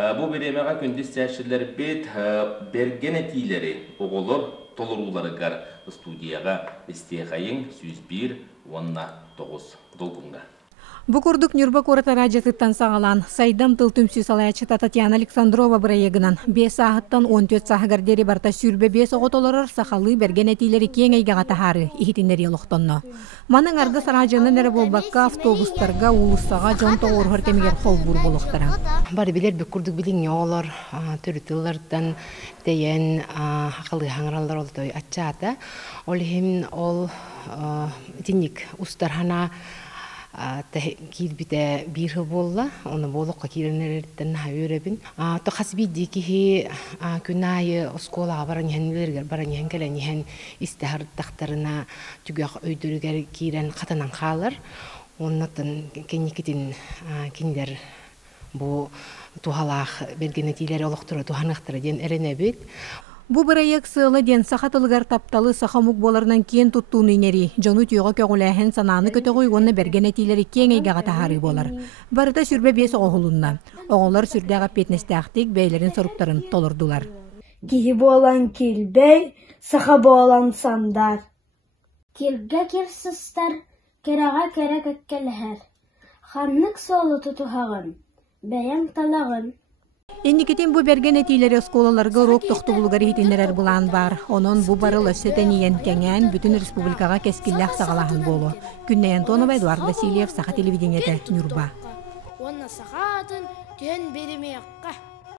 Bu birimega kündüz sәшілер бет берген әтилері оғылыр толырулары ғар студияға істеғайын 101 9 долгунга. Бу курдук Нюрба кората радиотыттан сағалан сайдам тылтымсүй салаячыта Татьяна Александрова бұрайығынан 5 сағыттан 14 сағығар дері барта сүрбе 5 оғытолырыр сақалы берген әтейлері кең айгаға тахары ихитинлері елуқтонно. Маның арғы саражының әрі болбаққа автобустарға улыстаға жон тоғыр хөркемегер қол бұр болуқтара. Бары білер бі курдук білін олар түрітілерден дейін ақылы хаңыралар олды атчаата. Ол хем ол динник ұстархана кир бите бир болла, оны болуққа киренерден хавюребин. То хасби дикихи күнайы оскола баран хенлергер баран хенкелен хен истихар тахтарына түгәк өйдөргәр кирен катанан халар. Оннан кенникитин киндер бу тухалах бергенетилер олоқтыра туханактыра ден эренебит. Бу бырайык сылы ден сахатылгар тапталы сахамук боларынан кен туттуunu инери, жону түйоға көгіләхен сананы көтөгөй оны берген әтилері кен айгаға тахары болар. Барыта сүрбе 5 оғылунна. Оғылар сүрдәға петнестәқтик бәйлерін соруктарын толырдулар. Киһи болан килбей, саха болан сандар. Килге кирсыстар, кераға керек әккеләһәр. Ханнык солы тутухағын, бәян талагын. Энникетен бу берген әтилері осколаларға урок тоқтуғылығар хитинлерер булан бар. Онон бу барыл өссетенейен кәңән бүтін республикаға кескілләқ сағалағын болу. Күннәйен Тонова, Эдуард Васильев, Саха телевидениеті, Нюрба. Онна сағатын төн беремеяққа.